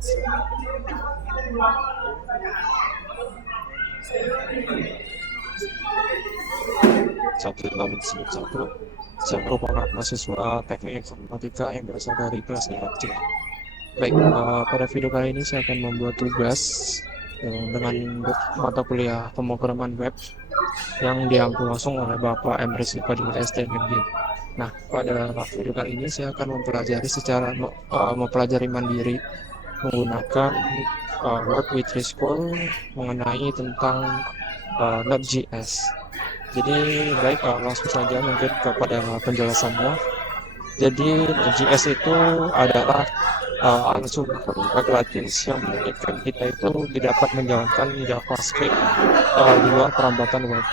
Satu. Saya merupakan mahasiswa teknik informatika yang berasal dari kelas 4C. Baik, pada video kali ini saya akan membuat tugas dengan mata kuliah pemrograman web yang diampu langsung oleh Bapak Emrys Ipadi STMG. Nah, pada video kali ini saya akan mempelajari mandiri menggunakan Work with School mengenai tentang Node.js. Jadi baik, langsung saja mungkin kepada penjelasannya. Jadi Node.js itu adalah alat sumber gratis yang memungkinkan kita itu dapat menjalankan JavaScript di luar perambatan web.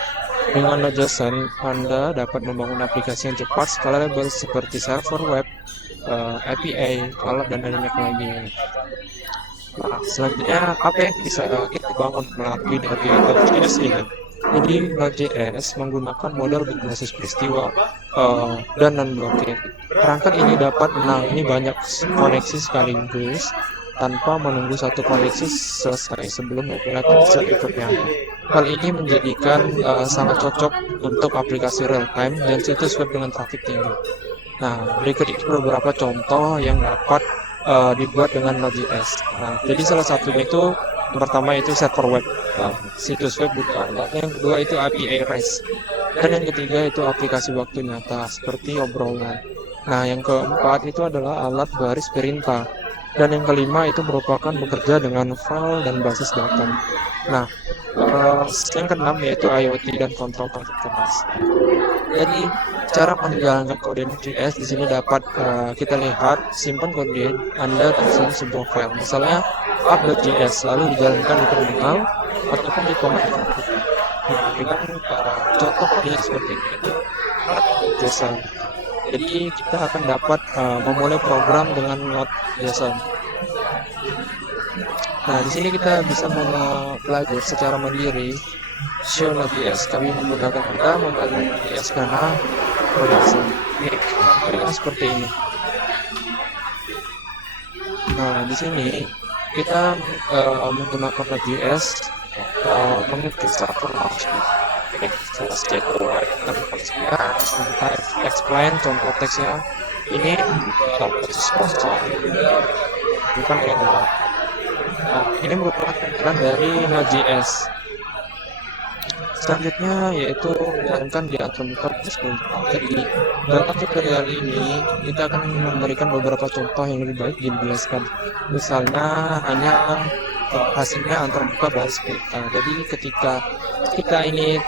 Dengan Node.js, Anda dapat membangun aplikasi yang cepat, scalable seperti server web, API, alat dan banyak lagi. Nah, selanjutnya apa yang bisa kita bangun melalui dari Node.js ini? Jadi Node.js menggunakan model berbasis peristiwa dan non-blocking. Perangkat ini dapat menangani banyak koneksi sekaligus tanpa menunggu satu koneksi selesai sebelum menggunakan berikutnya. Hal ini menjadikan sangat cocok untuk aplikasi real-time dan situs web dengan trafik tinggi. Nah, berikut ini beberapa contoh yang dapat dibuat dengan Node.js. Nah, jadi salah satunya itu yang pertama itu server web, situs web bukan. Yang kedua itu API REST. Dan yang ketiga itu aplikasi waktu nyata seperti obrolan. Nah, yang keempat itu adalah alat baris perintah. Dan yang kelima itu merupakan bekerja dengan file dan basis data. Nah, yang keenam yaitu IoT dan kontrol keras. Jadi cara menjalankan kode Node.js di sini dapat kita lihat simpan kode Anda dalam sebuah file. Misalnya app.js lalu dijalankan di terminal ataupun di command prompt. Nah, dengan contoh kodenya seperti ini itu Node.js. Jadi kita akan dapat memulai program dengan Node.js. Nah, di sini kita bisa belajar secara mandiri show Node.js. Kami menggunakan Node.js karena ini seperti ini. Nah, di sini kita menggunakan Node.js mengikuti server kita explain contoh teksnya ini bukan kayak gitu. Nah, ini merupakan tampilan dari Node.js. Selanjutnya yaitu menjalankan di Atomica. Jadi dalam tutorial ini kita akan memberikan beberapa contoh yang lebih baik dijelaskan. Misalnya hanya hasilnya antar muka baris kita. Jadi ketika kita ini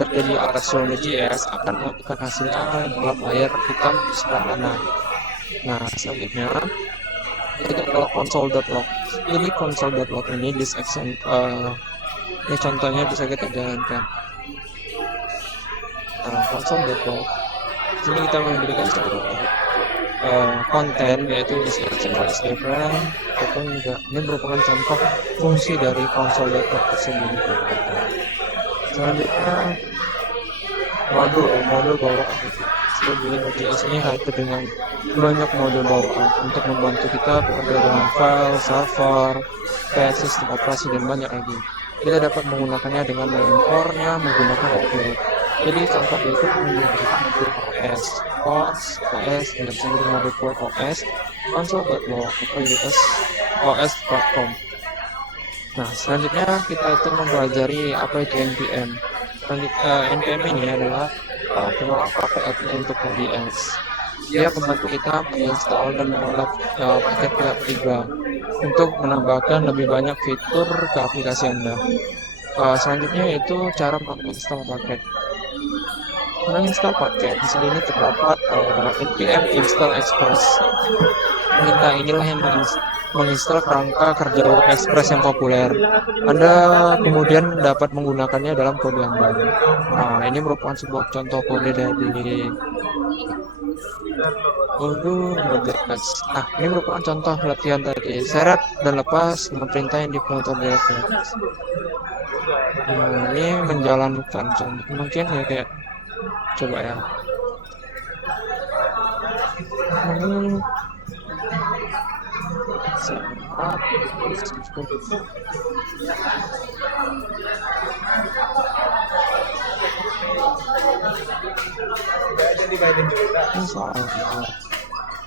terjadi arrasal Node.js akan melakukan hasilnya dalam layar hitam sebelah kanan. Nah, selanjutnya itu adalah console.log. Jadi console.log ini this action ini contohnya bisa kita jalankan. Nah, console.log sini kita memberikan konten yaitu description diagram ataupun juga ini merupakan contoh fungsi dari console.log tersebut. Selanjutnya modul bawaan. Jadi Node.js ini hadir dengan banyak modul bawaan untuk membantu kita bekerja dengan file, server, sistem operasi dan banyak lagi. Kita dapat menggunakannya dengan mengimportnya menggunakan Outlook. Jadi contoh berikut menggunakan modul OS, dan dengan modul Core OS, console.log, OS platform. Nah, selanjutnya kita itu mempelajari apa itu NPM. NPM ini adalah paket untuk Node.js. Dia membantu kita menginstal dan mengolah paket pihak ketiga untuk menambahkan lebih banyak fitur ke aplikasi Anda. Selanjutnya itu cara menginstal paket. Menginstal paket di sini terdapat npm install express. Perintah inilah yang menginstal kerangka kerja web express yang populer. Anda kemudian dapat menggunakannya dalam kode yang baru. Nah, ini merupakan sebuah contoh kode dari Node.js. Nah, ini merupakan contoh latihan tadi. Seret dan lepas dengan perintah yang diputar dari Node.js. Nah, ini menjalankan contoh. Mungkin ya kayak coba ya. Soalnya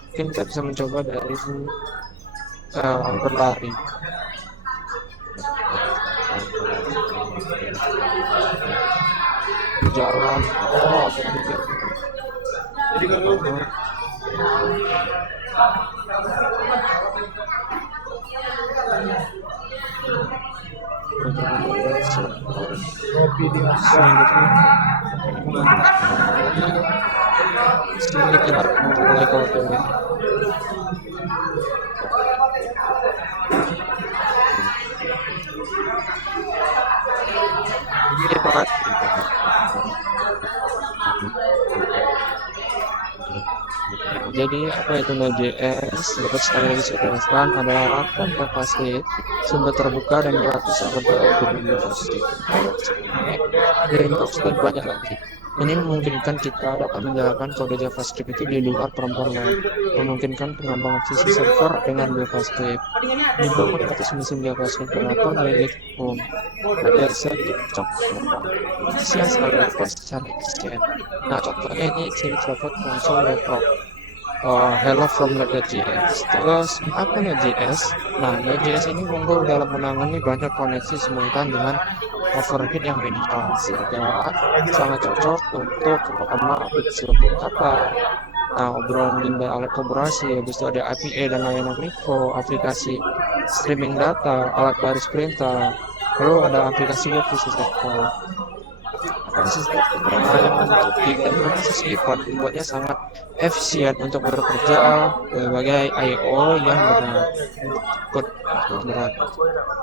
mungkin kita bisa mencoba dari berlari. Jalan, sedikit mulai kopi. Ini Pak. Jadi apa itu Node.js? Dapat sekali lagi saya jelaskan adalah akan berbasis sumber terbuka dan gratis seperti University. Dan sudah banyak lagi. Ini memungkinkan kita dapat menjalankan kode JavaScript itu di luar perempuan lain, memungkinkan pengembangan sisi server dengan JavaScript. Juga menggunakan mesin JavaScript operator milik home. Ada sedikit contoh. Siang sekali secara efisien. Nah contohnya ini sini terdapat konsol laptop. Hello from Node.js. Terus apa Node.js? Nah, Node.js ini unggul dalam menangani banyak koneksi simultan dengan overhead yang minimal, sehingga sangat cocok untuk pertama aplikasi kata. Nah, obrolan dan alat kolaborasi, habis itu ada API dan layanan mikro, aplikasi streaming data, alat baris perintah, lalu ada aplikasi web khusus data. Yang menutupi dan proses import membuatnya sangat efisien untuk bekerja sebagai I/O yang berat.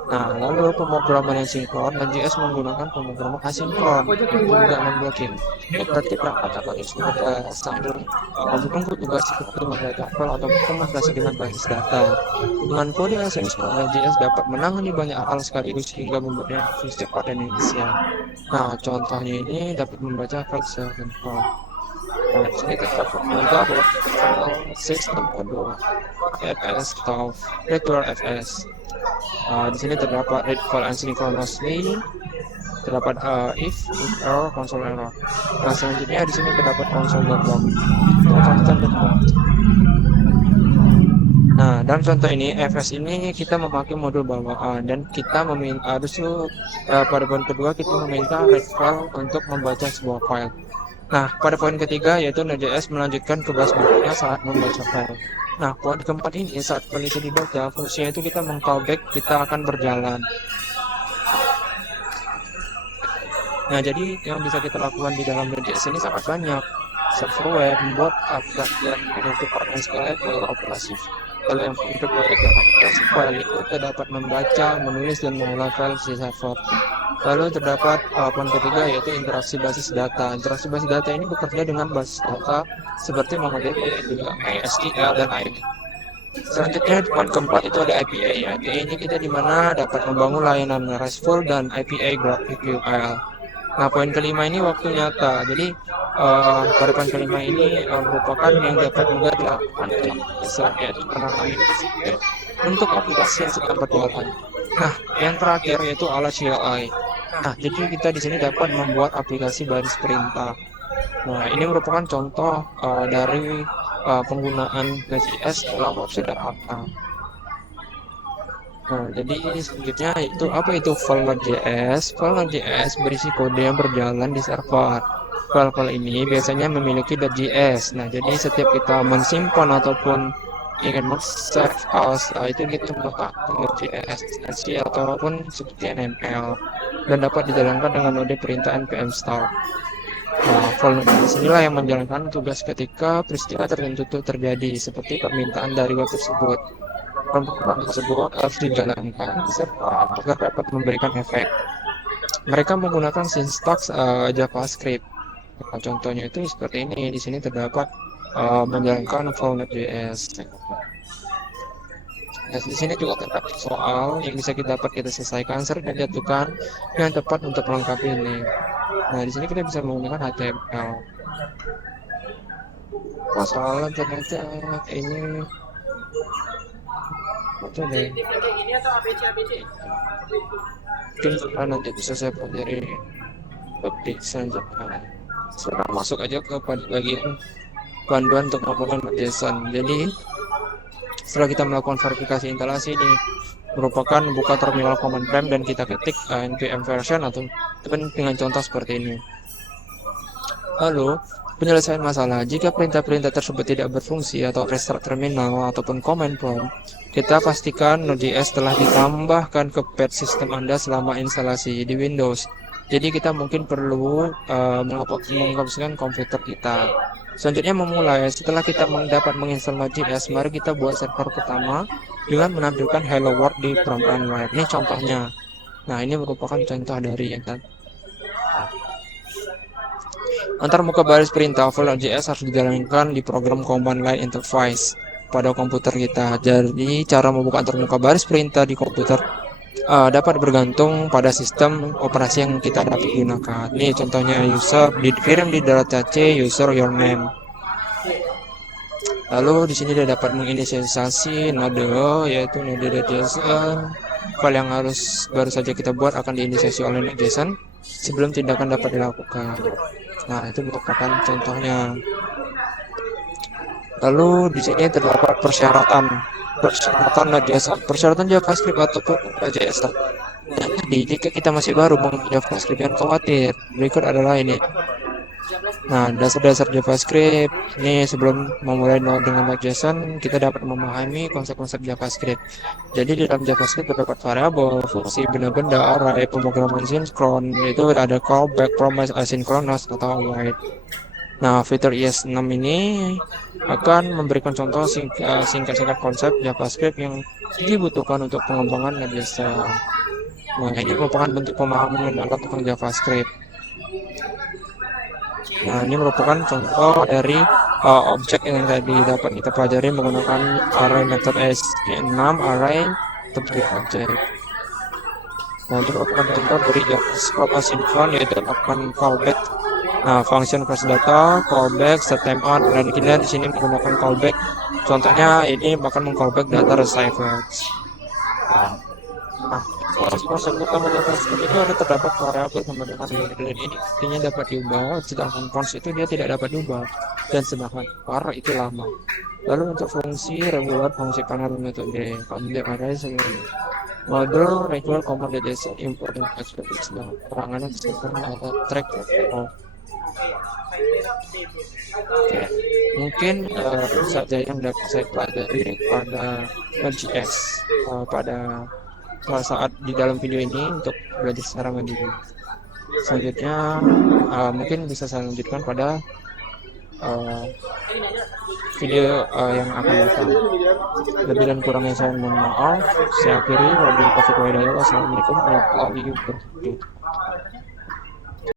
Nah, lalu pemrograman yang sinkron dan JS menggunakan pemrograman asinkron untuk juga memblokir. Berarti berapa dapat sambil menunggu tugas seperti membuat tabel atau komunikasi dengan basis data. Dengan kode asinkron dan JS dapat menangani banyak hal sekaligus hingga membuatnya efisien cepat dan efisien. Nah, contohnya ini dapat membaca file secara sinkron. Nah, sini terdapat juga sistem kedua FS atau regular FS. Di sini terdapat read file asynchronously, terdapat if error, console error. Nah, selanjutnya di sini terdapat console.log. Nah, dalam contoh ini FS ini kita memakai modul bawaan dan kita meminta pada poin kedua kita meminta read file untuk membaca sebuah file. Nah, pada poin ketiga yaitu Node.js melanjutkan tugas berikutnya saat membaca file. Nah, poin keempat ini saat file itu dibaca, fungsinya itu kita meng-callback, kita akan berjalan. Nah, jadi yang bisa kita lakukan di dalam Node.js ini sangat banyak. Server web, membuat aplikasi untuk OpenSQL operasi. Kalau yang untuk aplikasi file itu dapat membaca, menulis, dan mengolah file di server. Lalu terdapat poin ketiga yaitu interaksi basis data. Interaksi basis data ini bekerja dengan basis data seperti MongoDB, MySQL, dan lain. Selanjutnya poin keempat itu ada API. API ini kita dimana dapat membangun layanan RESTful dan API GraphQL. Nah, poin kelima ini waktu nyata. Jadi pada poin kelima ini merupakan yang dapat juga dilakukan untuk aplikasi yang sedang berjalan. Nah, yang terakhir yaitu alat CLI. Nah, jadi kita di sini dapat membuat aplikasi baris perintah. Nah, ini merupakan contoh dari penggunaan Node.js dalam website apa. Nah, jadi selanjutnya itu apa itu file Node.js? File Node.js berisi kode yang berjalan di server. File-file ini biasanya memiliki .js. Nah, jadi setiap kita mensimpan ataupun ingin men-save files, itu kita menggunakan Node.js ataupun seperti NML dan dapat dijalankan dengan mode perintah npm start. Nah, file Node.js inilah yang menjalankan tugas ketika peristiwa tertentu terjadi seperti permintaan dari web tersebut. Program tersebut harus dijalankan agar dapat memberikan efek. Mereka menggunakan sintaks JavaScript. Nah, contohnya itu seperti ini. Di sini terdapat menjalankan file Node.js. Nah, di sini juga terdapat soal yang bisa kita selesaikan serta jatuhkan yang tepat untuk melengkapi ini. Nah, di sini kita bisa menggunakan HTML. Soalnya ternyata ini itu deh. Mungkin nanti bisa saya pelajari update selanjutnya. Sekarang masuk aja ke bagian panduan untuk melakukan JSON. Jadi setelah kita melakukan verifikasi instalasi ini merupakan buka terminal command prompt dan kita ketik npm version atau dengan contoh seperti ini. Lalu penyelesaian masalah, jika perintah-perintah tersebut tidak berfungsi atau restart terminal ataupun command prompt, kita pastikan Node.js telah ditambahkan ke patch sistem Anda selama instalasi di Windows. Jadi kita mungkin perlu mengaplikasikan komputer kita. Selanjutnya memulai, setelah kita dapat menginstal Node.js, mari kita buat server pertama dengan menampilkan hello world di permukaan layar. Ini contohnya. Nah, ini merupakan contoh dari yang tadi. Antar muka baris perintah Node.js harus dijalankan di program command line interface pada komputer kita. Jadi cara membuka antar muka baris perintah di komputer dapat bergantung pada sistem operasi yang kita dapat gunakan. Ini contohnya user dikirim di data C user your name. Lalu di sini dia dapat menginisialisasi node yaitu node.json. File yang harus baru saja kita buat akan diinisialisasi oleh node.json sebelum tindakan dapat dilakukan. Nah, itu merupakan contohnya. Lalu di sini terdapat persyaratan Node.js, persyaratan JavaScript ataupun JS. Jadi jika kita masih baru mengenai JavaScript, jangan khawatir. Berikut adalah ini. Nah, dasar-dasar JavaScript ini sebelum memulai dengan Node.js kita dapat memahami konsep-konsep JavaScript. Jadi di dalam JavaScript terdapat variabel, fungsi, benda-benda, array, pemrograman sinkron, yaitu ada callback, promise, asynchronous atau await. Nah, fitur IS6 ini akan memberikan contoh singkat-singkat konsep JavaScript yang dibutuhkan untuk pengembangan Node.js. Nah, ini merupakan bentuk pemahaman dalam tentang JavaScript. Nah, ini merupakan contoh dari objek yang tadi dapat kita pelajari menggunakan array method S6 array tebak objek. Nah, itu merupakan contoh dari JavaScript asynchron yaitu akan callback. Nah, function first data, callback, set timeout, dan kita di sini menggunakan callback. Contohnya ini bahkan meng-callback data receiver. Nah, konsep utama JavaScript itu ada terdapat variabel sama dengan ini intinya dapat diubah, sedangkan const itu dia tidak dapat diubah, dan sedangkan var itu lama. Lalu untuk fungsi regular, fungsi panel metode objek ada sebenarnya model regular command JSON import dan export sedang perangannya sempurna atau track atau Oke, mungkin saja yang dapat saya pelajari pada Node.js pada saat di dalam video ini untuk belajar secara mandiri. Selanjutnya mungkin bisa saya lanjutkan pada video yang akan datang. Lebih dan kurangnya saya mohon maaf. Saya akhiri. Wassalamualaikum warahmatullahi wabarakatuh.